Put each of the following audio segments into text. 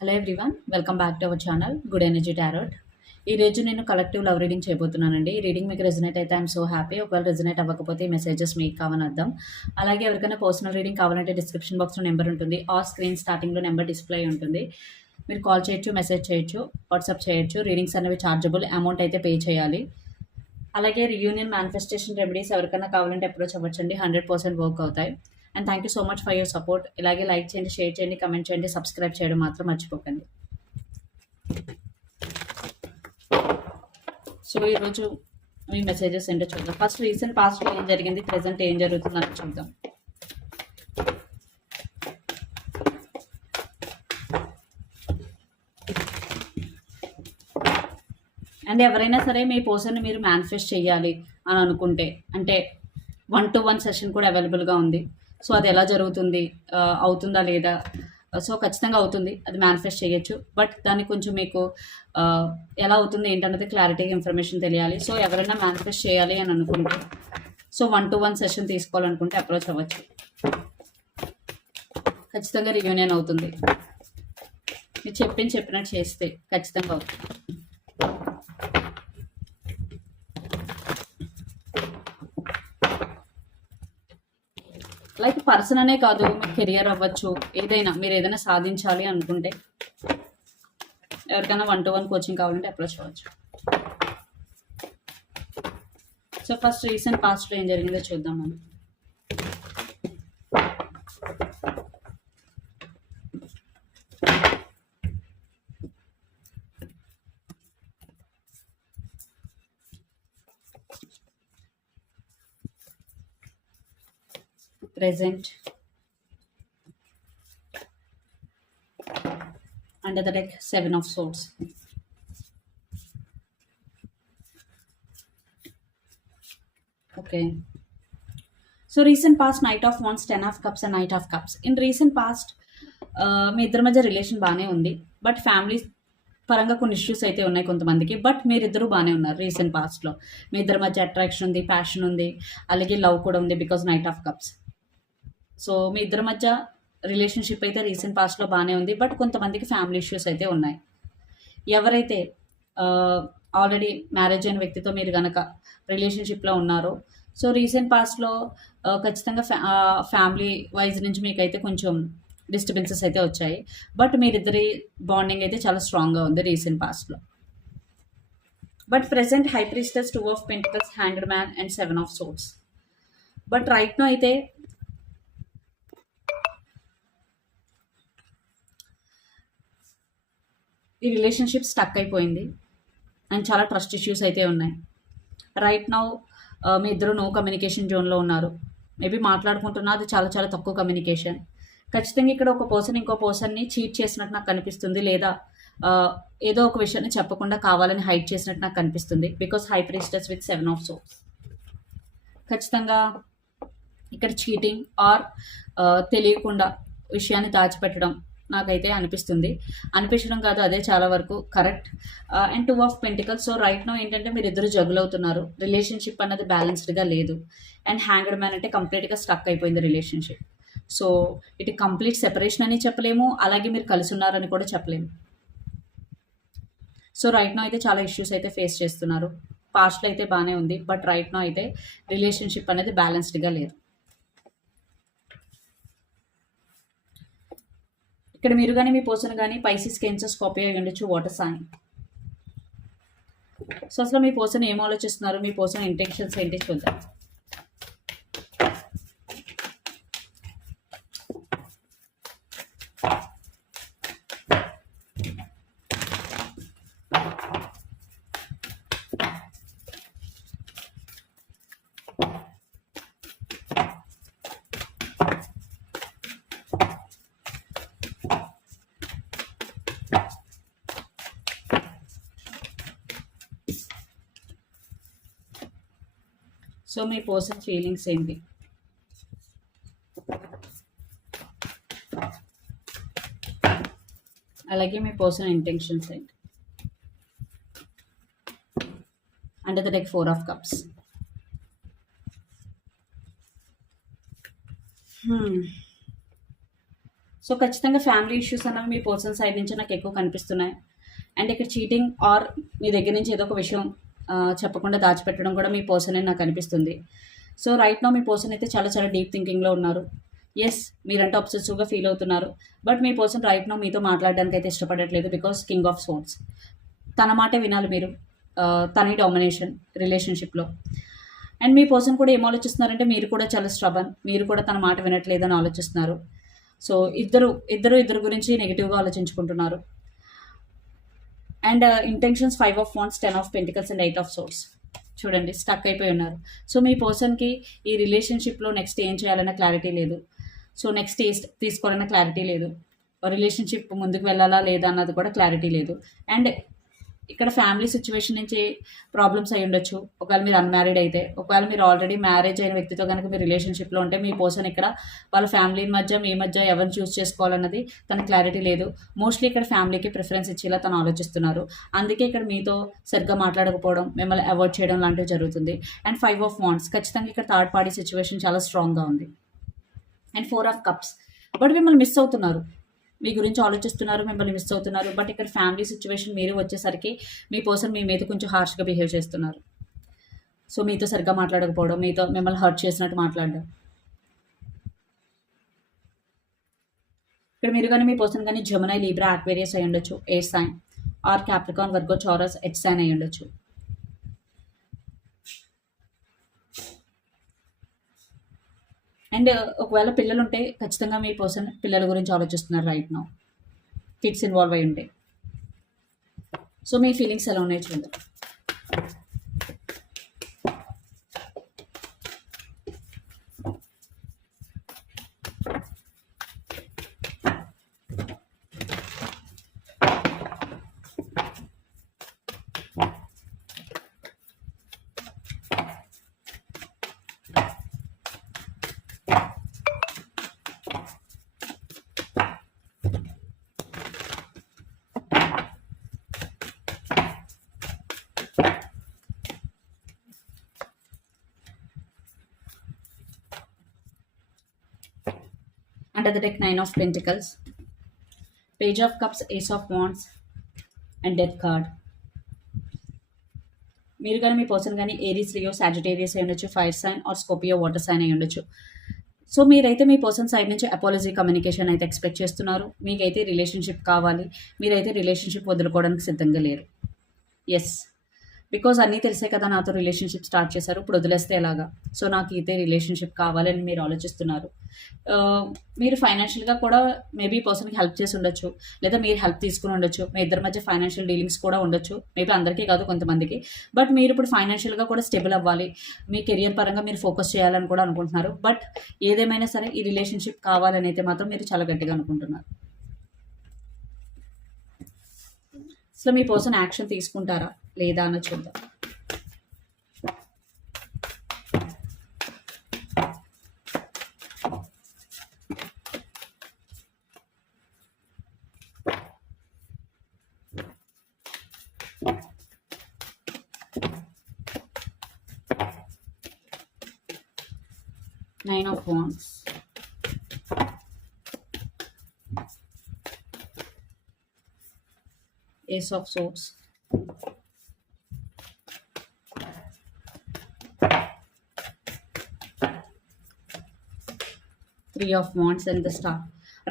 Hello everyone welcome back to our channel good energy tarot ఈ రోజు నేను collective love reading చేయబోతున్నానండి. ఈ reading మీకు రెజనేట్ అయితే ఐఎమ్ సో హ్యాపీ ఒకవేళ రెజనేట్ అవ్వకపోతే ఈ మెసేజెస్ మీకు కావని అర్థం. అలాగే ఎవరికైనా పర్సనల్ రీడింగ్ కావాలంటే డిస్క్రిప్షన్ బాక్స్లో నెంబర్ ఉంటుంది. ఆ స్క్రీన్ స్టార్టింగ్లో నెంబర్ డిస్ప్లే ఉంటుంది. మీరు కాల్ చేయొచ్చు మెసేజ్ చేయొచ్చు వాట్సాప్ చేయొచ్చు. రీడింగ్స్ అనేవి ఛార్జబుల్ అమౌంట్ అయితే పే చేయాలి. అలాగే రియూనియన్ మేనిఫెస్టేషన్ రెమెడీస్ ఎవరికైనా కావాలంటే అప్రోచ్ అవ్వచ్చండి. హండ్రెడ్ పర్సెంట్ వర్క్ అవుతాయి. And thank you so much for your support ఇలాగే లైక్ చేయండి షేర్ చేయండి కమెంట్ చేయండి సబ్స్క్రైబ్ చేయడం మాత్రం మర్చిపోకండి. సో ఈరోజు మీ మెసేజెస్ ఏంటో చూద్దాం. ఫస్ట్ రీసెంట్ పాస్ట్లో ఏం జరిగింది? ప్రజెంట్ ఏం జరుగుతుందని చూద్దాం. అండ్ ఎవరైనా సరే మీ పర్సన్ని మీరు మేనిఫెస్ట్ చేయాలి అని అనుకుంటే అంటే వన్ టు వన్ సెషన్ కూడా అవైలబుల్గా ఉంది. సో అది ఎలా జరుగుతుంది అవుతుందా లేదా? సో ఖచ్చితంగా అవుతుంది అది మేనిఫెస్ట్ చేయొచ్చు. బట్ దానికి కొంచెం మీకు ఎలా అవుతుంది ఏంటన్నది క్లారిటీగా ఇన్ఫర్మేషన్ తెలియాలి. సో ఎవరైనా మేనిఫెస్ట్ చేయాలి అని అనుకుంటే so one to one session తీసుకోవాలనుకుంటే అప్రోచ్ అవ్వచ్చు. ఖచ్చితంగా రియూనియన్ అవుతుంది. మీరు చెప్పింది చెప్పినట్టు చేస్తే ఖచ్చితంగా అవుతుంది. లైక్ పర్సన్ అనే కాదు మీ కెరియర్ అవ్వచ్చు ఏదైనా మీరు ఏదైనా సాధించాలి అనుకుంటే ఎవరికైనా వన్ టు వన్ కోచింగ్ కావాలంటే అప్రోచ్ అవ్వచ్చు. సో ఫస్ట్ రీసెంట్ పాస్ట్లో ఏం జరిగిందో చూద్దాం మనం. Present under the deck seven of swords. Okay. So recent past knight of wands ten of cups and knight of cups in recent past మీ ఇద్దరి మధ్య relation బాగానే ఉంది. బట్ ఫ్యామిలీ పరంగా కొన్ని ఇష్యూస్ అయితే ఉన్నాయి కొంతమందికి. బట్ మీరిద్దరూ బాగానే ఉన్నారు రీసెంట్ పాస్ట్లో మీ ఇద్దరి మధ్య అట్రాక్షన్ ఉంది ప్యాషన్ ఉంది. అలాగే లవ్ కూడా ఉంది because knight of cups so మీ ఇద్దరి మధ్య రిలేషన్షిప్ అయితే రీసెంట్ పాస్ట్లో బాగానే ఉంది బట్ కొంతమందికి ఫ్యామిలీ ఇష్యూస్ అయితే ఉన్నాయి. ఎవరైతే ఆల్రెడీ మ్యారేజ్ అయిన వ్యక్తితో మీరు కనుక రిలేషన్షిప్లో ఉన్నారో సో రీసెంట్ పాస్ట్లో ఖచ్చితంగా ఫ్యా ఫ్యామిలీ వైజ్ నుంచి మీకైతే కొంచెం డిస్టర్బెన్సెస్ అయితే వచ్చాయి. బట్ మీరిద్దరి బాండింగ్ అయితే చాలా స్ట్రాంగ్గా ఉంది రీసెంట్ పాస్ట్లో but present high priestess two of pentacles hanged man and seven of swords but right now అయితే ఈ రిలేషన్షిప్ స్టక్ అయిపోయింది. అండ్ చాలా ట్రస్ట్ ఇష్యూస్ అయితే ఉన్నాయి. రైట్ నౌ మీ ఇద్దరు నో కమ్యూనికేషన్ జోన్లో ఉన్నారు. మేబీ మాట్లాడుకుంటున్నా అది చాలా చాలా తక్కువ కమ్యూనికేషన్ ఖచ్చితంగా ఇక్కడ ఒక పర్సన్ ఇంకో పర్సన్ని చీట్ చేసినట్టు నాకు కనిపిస్తుంది లేదా ఏదో ఒక విషయాన్ని చెప్పకుండా కావాలని హైడ్ చేసినట్టు నాకు కనిపిస్తుంది because high priestess with seven of swords ఖచ్చితంగా ఇక్కడ చీటింగ్ ఆర్ తెలియకుండా విషయాన్ని దాచిపెట్టడం నాకైతే అనిపిస్తుంది. అనిపించడం కాదు అదే చాలా వరకు correct. And two of pentacles. So right now ఏంటంటే మీరు ఇద్దరు జగులు అవుతున్నారు రిలేషన్షిప్ అన్నది బ్యాలెన్స్డ్గా లేదు. అండ్ హ్యాంగ్డ్ మ్యాన్ అంటే కంప్లీట్గా స్టక్ అయిపోయింది రిలేషన్షిప్. సో ఇటు కంప్లీట్ సెపరేషన్ అని చెప్పలేము. అలాగే మీరు కలిసి ఉన్నారని కూడా చెప్పలేము. సో రైట్ నో అయితే చాలా ఇష్యూస్ అయితే ఫేస్ చేస్తున్నారు. పాస్ట్లో అయితే బాగానే ఉంది. బట్ రైట్ నో అయితే రిలేషన్షిప్ అనేది బ్యాలెన్స్డ్గా లేదు. ఇక్కడ మీరు కానీ మీ పర్సన్ కానీ పైసిస్ కెన్సర్స్ కాపీ అయ్యి ఉండొచ్చు వాటర్ సైన్ సో అసలు మీ పర్సన్ ఏం ఆలోచిస్తున్నారు? మీ పర్సన్ ఇంటెన్షన్స్ ఏంటి చూద్దాం. సో మీ పర్సన్ ఫీలింగ్స్ ఏంటి? అలాగే మీ పర్సన్ ఇంటెన్షన్స్ ఏంటి? Under the deck four of cups so ఖచ్చితంగా ఫ్యామిలీ ఇష్యూస్ అనేవి మీ పర్సన్ సైడ్ నుంచి నాకు ఎక్కువ కనిపిస్తున్నాయి. అండ్ ఇక్కడ చీటింగ్ ఆర్ మీ దగ్గర నుంచి ఏదో ఒక విషయం చెప్పకుండా దాచిపెట్టడం కూడా మీ పర్సన్ అని నాకు అనిపిస్తుంది. సో రైట్ నో మీ పర్సన్ అయితే చాలా చాలా డీప్ థింకింగ్లో ఉన్నారు. ఎస్ మీరంటే అబ్సెసివ్గా ఫీల్ అవుతున్నారు. బట్ మీ పర్సన్ రైట్ నో మీతో మాట్లాడడానికి అయితే ఇష్టపడట్లేదు బికాస్ కింగ్ ఆఫ్ సోన్స్ తన మాటే వినాలి మీరు. ఆ, తని డామినేషన్ రిలేషన్షిప్లో అండ్ మీ పర్సన్ కూడా ఏం ఆలోచిస్తున్నారంటే మీరు కూడా చాలా స్ట్రబన్ మీరు కూడా తన మాట వినట్లేదని ఆలోచిస్తున్నారు. సో ఇద్దరు ఇద్దరు ఇద్దరు గురించి నెగిటివ్గా ఆలోచించుకుంటున్నారు. And intentions five of wands ten of pentacles and eight of swords చూడండి స్టక్ అయిపోయి ఉన్నారు. సో మీ పర్సన్కి ఈ రిలేషన్షిప్లో నెక్స్ట్ ఏం చేయాలన్న క్లారిటీ లేదు. సో నెక్స్ట్ ఏ తీసుకోవాలన్న క్లారిటీ లేదు. రిలేషన్షిప్ ముందుకు వెళ్ళాలా లేదా అన్నది కూడా క్లారిటీ లేదు. అండ్ ఇక్కడ ఫ్యామిలీ సిచ్యువేషన్ నుంచి ప్రాబ్లమ్స్ అయి ఉండొచ్చు. ఒకవేళ మీరు అన్మ్యారీడ్ అయితే ఒకవేళ మీరు ఆల్రెడీ మ్యారేజ్ అయిన వ్యక్తితో కనుక మీరు రిలేషన్షిప్లో ఉంటే మీ పర్సన్ ఇక్కడ వాళ్ళ ఫ్యామిలీ మధ్య మీ మధ్య ఎవరిని చూస్ చేసుకోవాలన్నది తన క్లారిటీ లేదు. మోస్ట్లీ ఇక్కడ ఫ్యామిలీకి ప్రిఫరెన్స్ ఇచ్చేలా తను ఆలోచిస్తున్నారు. అందుకే ఇక్కడ మీతో సరిగ్గా మాట్లాడకపోవడం మిమ్మల్ని అవాయిడ్ చేయడం లాంటివి జరుగుతుంది. అండ్ ఫైవ్ ఆఫ్ వాన్స్ ఖచ్చితంగా ఇక్కడ థర్డ్ పార్టీ సిచ్యువేషన్ చాలా స్ట్రాంగ్గా ఉంది. And four of cups but మిమ్మల్ని మిస్ అవుతున్నారు. మీ గురించి ఆలోచిస్తున్నారు మిమ్మల్ని మిస్ అవుతున్నారు బట్ ఇక్కడ ఫ్యామిలీ సిచ్యువేషన్ మీరు వచ్చేసరికి మీ పర్సన్ మీ మీద కొంచెం హార్ష్గా బిహేవ్ చేస్తున్నారు. సో మీతో సరిగ్గా మాట్లాడకపోవడం మీతో మిమ్మల్ని హర్ట్ చేసినట్టు మాట్లాడడం. ఇక్కడ మీరు కానీ మీ పర్సన్ కానీ జమునై లీబ్రా ఆక్వేరియస్ అయి ఉండొచ్చు air sign or Capricorn Virgo Taurus earth sign అయి ఉండొచ్చు అండ్ ఒకవేళ పిల్లలు ఉంటే ఖచ్చితంగా మీ పర్సన్ పిల్లల గురించి ఆలోచిస్తున్నారు రైట్ నౌ కిడ్స్ ఇన్వాల్వ్ అయి ఉంటే. సో మీ ఫీలింగ్స్ ఎలా ఉన్నాయి చూద్దాం under the deck nine of pentacles. Page of cups ace of wands and death card. మీరు కానీ మీ పర్సన్ కానీ ఏరీస్ రియో సాజిటేరియస్ అయి ఉండొచ్చు fire sign or Scorpio water sign అయి ఉండొచ్చు. సో మీరైతే మీ పర్సన్ సైడ్ నుంచి అపాలజీ కమ్యూనికేషన్ అయితే ఎక్స్పెక్ట్ చేస్తున్నారు. మీకైతే రిలేషన్షిప్ కావాలి. మీరైతే రిలేషన్షిప్ వదులుకోవడానికి సిద్ధంగా లేరు. ఎస్ బికాజ్ అన్నీ తెలిసే కదా నాతో రిలేషన్షిప్ స్టార్ట్ చేశారు. ఇప్పుడు వదిలేస్తే ఎలాగా? సో నాకు అయితే రిలేషన్షిప్ కావాలని మీరు ఆలోచిస్తున్నారు. Uh, మీరు ఫైనాన్షియల్గా కూడా మేబీ పర్సన్కి హెల్ప్ చేసి ఉండొచ్చు. లేదా మీరు హెల్ప్ తీసుకుని ఉండొచ్చు. మీ ఇద్దరి మధ్య ఫైనాన్షియల్ డీలింగ్స్ కూడా ఉండొచ్చు. మేబీ అందరికీ కాదు కొంతమందికి. బట్ మీరు ఇప్పుడు ఫైనాన్షియల్గా కూడా స్టేబుల్ అవ్వాలి. మీ కెరియర్ పరంగా మీరు ఫోకస్ చేయాలని కూడా అనుకుంటున్నారు. బట్ ఏదేమైనా సరే ఈ రిలేషన్షిప్ కావాలని అయితే మాత్రం మీరు చాలా గట్టిగా అనుకుంటున్నారు. అసలు మీ పర్సన్ యాక్షన్ తీసుకుంటారా? లేదా అని చూద్దాం. Nine of wands ace of swords three of wands and the star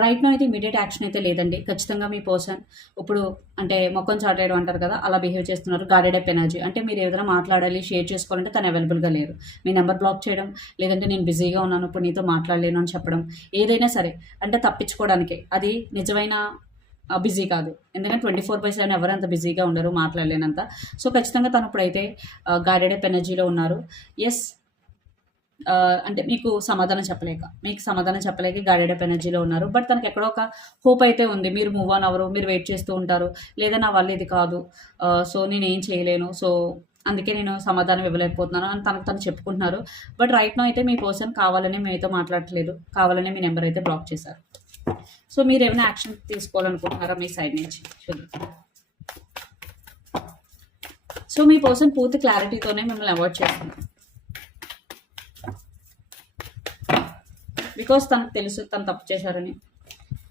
right now అయితే ఇమీడియట్ యాక్షన్ అయితే లేదండి. ఖచ్చితంగా మీ పర్సన్ ఇప్పుడు అంటే మొక్కను చాటేయడం అంటారు కదా అలా బిహేవ్ చేస్తున్నారు. గార్డెడ్ అప్ ఎనర్జీ అంటే మీరు ఏదైనా మాట్లాడాలి షేర్ చేసుకోవాలంటే తను అవైలబుల్గా లేరు. మీ నెంబర్ బ్లాక్ చేయడం లేదంటే నేను బిజీగా ఉన్నాను ఇప్పుడు నీతో మాట్లాడలేను అని చెప్పడం ఏదైనా సరే. అంటే తప్పించుకోవడానికి. అది నిజమైన బిజీ కాదు. ఎందుకంటే ట్వంటీ ఫోర్ బై సెవెన్ ఎవరు అంత బిజీగా ఉండరు మాట్లాడలేనంత. సో ఖచ్చితంగా తను ఇప్పుడైతే గార్డెడ్ అప్ ఎనర్జీలో ఉన్నారు. ఎస్ అంటే మీకు సమాధానం చెప్పలేక మీకు సమాధానం చెప్పలేక గార్డెడ్ అప్ ఎనర్జీలో ఉన్నారు. బట్ తనకి ఎక్కడో ఒక హోప్ అయితే ఉంది. మీరు మూవ్ ఆన్ అవ్వరు మీరు వెయిట్ చేస్తూ ఉంటారు. లేదా నా వల్ల ఇది కాదు. సో నేను ఏం చేయలేను. సో అందుకే నేను సమాధానం ఇవ్వలేకపోతున్నాను అని తనకు తను చెప్పుకుంటున్నారు. బట్ రైట్ నో అయితే మీ పర్సన్ కావాలని మీతో మాట్లాడట్లేదు. కావాలని మీ నెంబర్ అయితే బ్లాక్ చేశారు. సో మీరు ఏమైనా యాక్షన్ తీసుకోవాలనుకుంటున్నారా మీ సైడ్ నుంచి? చూద్దాం. సో మీ పర్సన్ పూర్తి క్లారిటీతోనే మిమ్మల్ని అవాయిడ్ చేస్తున్నారు. బికాస్ తనకు తెలుసు తను తప్పు చేశారని.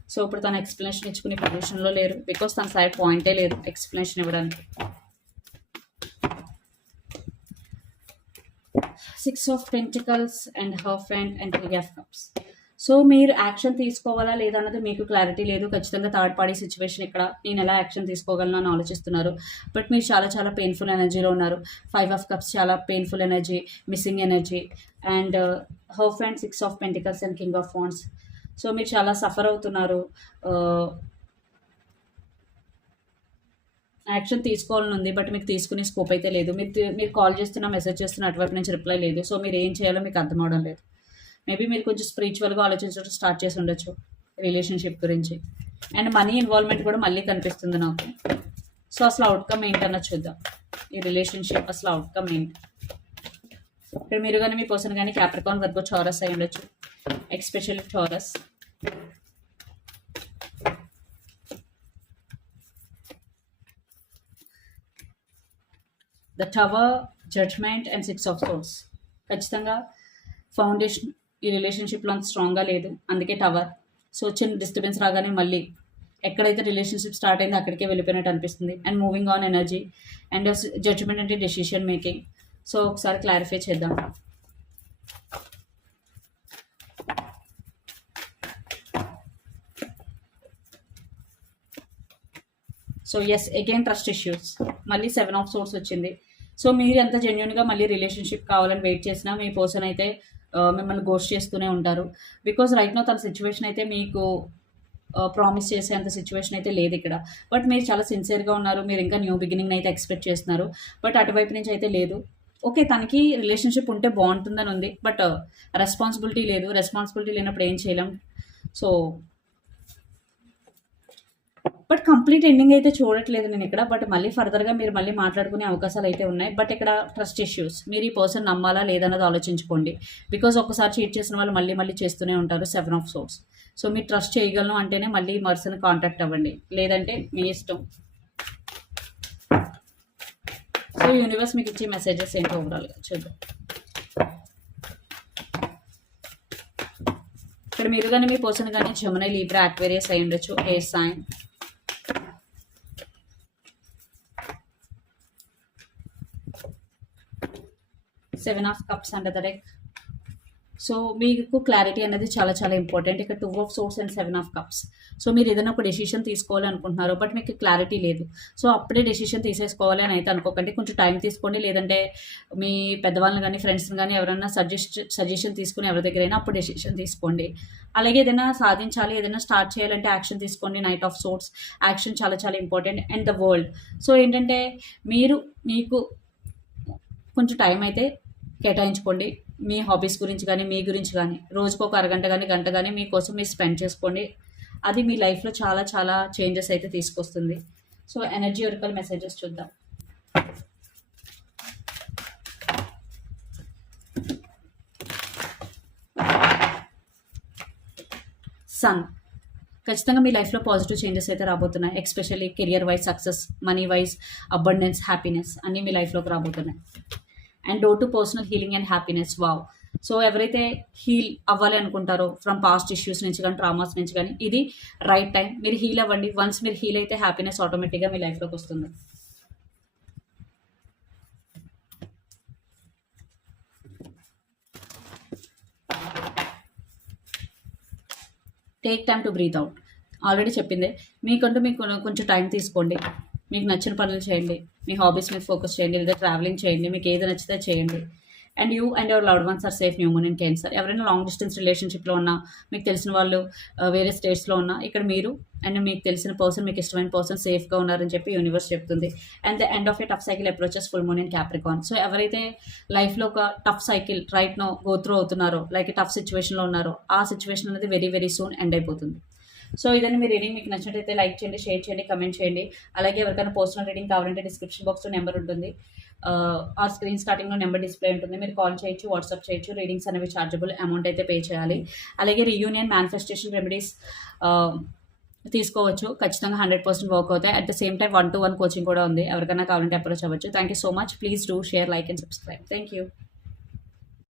సో ఇప్పుడు తన ఎక్స్ప్లెనేషన్ ఇచ్చుకునే పొజిషన్లో లేరు. బికాస్ తన సైడ్ పాయింటే లేదు ఎక్స్ప్లెనేషన్ ఇవ్వడానికి. Six of pentacles and half and and three of cups so మీరు యాక్షన్ తీసుకోవాలా లేదా అన్నది మీకు క్లారిటీ లేదు. ఖచ్చితంగా థర్డ్ పార్టీ సిచ్యువేషన్ ఇక్కడ నేను ఎలా యాక్షన్ తీసుకోగలను అని ఆలోచిస్తున్నారు. బట్ మీరు చాలా చాలా పెయిన్ఫుల్ ఎనర్జీలో ఉన్నారు. ఫైవ్ ఆఫ్ కప్స్ చాలా painful energy missing energy and half and six of pentacles and king of phones so మీరు చాలా సఫర్ అవుతున్నారు. Uh, యాక్షన్ తీసుకోవాలని ఉంది బట్ మీకు తీసుకునే స్కోప్ అయితే లేదు. మీరు మీరు కాల్ చేస్తున్నా మెసేజ్ చేస్తున్న అటువైపు నుంచి రిప్లై లేదు. సో మీరు ఏం చేయాలో మీకు అర్థం అవడం లేదు. మేబీ మీరు కొంచెం స్పిరిచువల్గా ఆలోచించడం స్టార్ట్ చేసి ఉండొచ్చు రిలేషన్షిప్ గురించి. అండ్ మనీ ఇన్వాల్వ్మెంట్ కూడా మళ్ళీ కనిపిస్తుంది నాకు. సో అసలు అవుట్కమ్ ఏంటన్నా చూద్దాం. ఈ రిలేషన్షిప్ అసలు అవుట్కమ్ ఏంటి? ఇక్కడ మీరు కానీ మీ పర్సన్ కానీ క్యాప్రికాన్ వరకు చౌరస్ అయి ఉండొచ్చు. Especially Taurus the tower judgement and six of swords ఖచ్చితంగా ఫౌండేషన్ ఈ రిలేషన్షిప్లో అంత స్ట్రాంగ్గా లేదు. అందుకే టవర్ సో చిన్న డిస్టర్బెన్స్ రాగానే మళ్ళీ ఎక్కడైతే రిలేషన్షిప్ స్టార్ట్ అయిందో అక్కడికే వెళ్ళిపోయినట్టు అనిపిస్తుంది. And moving on energy and judgement అంటే డెసిషన్ మేకింగ్ సో ఒకసారి క్లారిఫై చేద్దాం. So yes again trust issues మళ్ళీ సెవెన్ ఆఫ్ సోర్స్ వచ్చింది. సో మీరు ఎంత జెన్యున్గా మళ్ళీ రిలేషన్షిప్ కావాలని వెయిట్ చేసినా మీ పర్సన్ అయితే మిమ్మల్ని గోస్ట్ చేస్తూనే ఉంటారు. బికాజ్ రైట్ నో తన సిచ్యువేషన్ అయితే మీకు ప్రామిస్ చేసేంత సిచ్యువేషన్ అయితే లేదు ఇక్కడ. బట్ మీరు చాలా సిన్సియర్గా ఉన్నారు మీరు ఇంకా న్యూ బిగినింగ్ అయితే ఎక్స్పెక్ట్ చేస్తున్నారు. బట్ అటువైపు నుంచి అయితే లేదు. ఓకే తనకి రిలేషన్షిప్ ఉంటే బాగుంటుందని ఉంది బట్ రెస్పాన్సిబిలిటీ లేదు. రెస్పాన్సిబిలిటీ లేనప్పుడు ఏం చేయలేం. సో బట్ కంప్లీట్ ఎండింగ్ అయితే చూడట్లేదు నేను ఇక్కడ. బట్ మళ్ళీ ఫర్దర్గా మీరు మళ్ళీ మాట్లాడుకునే అవకాశాలు అయితే ఉన్నాయి. బట్ ఇక్కడ ట్రస్ట్ ఇష్యూస్ మీరు ఈ పర్సన్ నమ్మాలా లేదన్నది ఆలోచించుకోండి. బికాజ్ ఒకసారి చీట్ చేసిన వాళ్ళు మళ్ళీ మళ్ళీ చేస్తూనే ఉంటారు సెవెన్ ఆఫ్ సోర్స్ సో మీరు ట్రస్ట్ చేయగలను అంటేనే మళ్ళీ మర్సన్ కాంటాక్ట్ అవ్వండి. లేదంటే మీ ఇష్టం. సో యూనివర్స్ మీకు ఇచ్చే మెసేజెస్ ఏంటో ఓవరాల్గా చూద్దాం. ఇక్కడ మీరు కానీ మీ పర్సన్ కానీ జమునై లీబ్రా అక్వేరియస్ అయి ఉండొచ్చు. Air sign seven of cups under the deck so మీకు క్లారిటీ అనేది చాలా చాలా ఇంపార్టెంట్ ఇక్కడ two of swords and seven of cups so మీరు ఏదైనా ఒక డెసిషన్ తీసుకోవాలి అనుకుంటున్నారు బట్ మీకు క్లారిటీ లేదు. సో అప్పుడే డెసిషన్ తీసేసుకోవాలి అని అయితే అనుకోకండి. కొంచెం టైం తీసుకోండి. లేదంటే మీ పెద్దవాళ్ళని కానీ ఫ్రెండ్స్ని కానీ ఎవరైనా సజెస్ట్ సజెషన్ తీసుకుని ఎవరి దగ్గరైనా అప్పుడు డెసిషన్ తీసుకోండి. అలాగే ఏదైనా సాధించాలి ఏదైనా స్టార్ట్ చేయాలంటే యాక్షన్ తీసుకోండి. నైట్ ఆఫ్ సోర్స్ యాక్షన్ చాలా చాలా important and the world so ఏంటంటే మీరు మీకు కొంచెం టైం అయితే కేటాయించుకోండి. మీ హాబీస్ గురించి కానీ మీ గురించి కానీ రోజుకు ఒక అరగంట కానీ గంట కానీ మీకోసం మీరు స్పెండ్ చేసుకోండి. అది మీ లైఫ్లో చాలా చాలా చేంజెస్ అయితే తీసుకొస్తుంది. So energy oracle messages sun. Sun ఖచ్చితంగా మీ లైఫ్లో పాజిటివ్ చేంజెస్ అయితే రాబోతున్నాయి. Especially career wise success money wise abundance happiness అన్నీ మీ లైఫ్లోకి రాబోతున్నాయి. And door to personal healing and happiness wow. So ఎవరైతే హీల్ అవ్వాలి అనుకుంటారో ఫ్రమ్ పాస్ట్ ఇష్యూస్ నుంచి కానీ ట్రామాస్ నుంచి కానీ ఇది రైట్ టైం. మీరు హీల్ అవ్వండి. వన్స్ మీరు హీల్ అయితే హ్యాపీనెస్ ఆటోమేటిక్గా మీ లైఫ్లోకి వస్తుంది. Take time to breathe out already చెప్పిందే. మీకంటూ మీకు కొంచెం టైం తీసుకోండి. మీకు నచ్చిన పనులు చేయండి. మీ హాబీస్ మీద ఫోకస్ చేయండి. లేదా ట్రావెలింగ్ చేయండి. మీకు ఏది నచ్చితే చేయండి. And you and your loved ones are safe now and Cancer ఎవరైనా లాంగ్ డిస్టెన్స్ రిలేషన్షిప్లో ఉన్నా మీకు తెలిసిన వాళ్ళు uh, వేరే స్టేట్స్లో ఉన్నా ఇక్కడ మీరు అండ్ మీకు తెలిసిన పర్సన్ మీకు ఇష్టమైన పర్సన్ సేఫ్గా ఉన్నారని చెప్పి యూనివర్స్ చెప్తుంది. And the end of a tough cycle approaches full moon in Capricorn so ఎవరైతే లైఫ్లో ఒక tough cycle right now go అవుతున్నారో లైక్ టఫ్ సిచ్యువేషన్లో ఉన్నారో ఆ సిచ్యువేషన్ అనేది వెరీ వెరీ సూన్ ఎండ్ అయిపోతుంది. సో ఇదని మీ రీడింగ్ మీకు నచ్చినట్టయితే లైక్ చేయండి షేర్ చేయండి కమెంట్ చేయండి. అలాగే ఎవరికైనా పర్సనల్ రీడింగ్ కావాలంటే డిస్క్రిప్షన్ బాక్స్లో నెంబర్ ఉంటుంది. ఆ స్క్రీన్ స్టార్టింగ్లో నెంబర్ డిస్ప్లే ఉంటుంది. మీరు కాల్ చేయొచ్చు వాట్సాప్ చేయొచ్చు. రీడింగ్స్ అనేవి ఛార్జబుల్ అమౌంట్ అయితే పే చేయాలి. అలాగే రీయూనియన్ మేనిఫెస్టేషన్ రెమెడీస్ తీసుకోవచ్చు. ఖచ్చితంగా హండ్రెడ్ పర్సెంట్ వర్క్ అవుతాయి. At the same time one to one coaching కూడా ఉంది. ఎవరికైనా కావాలంటే అప్రోచ్ అవ్వచ్చు. Thank you so much please do share like and subscribe thank you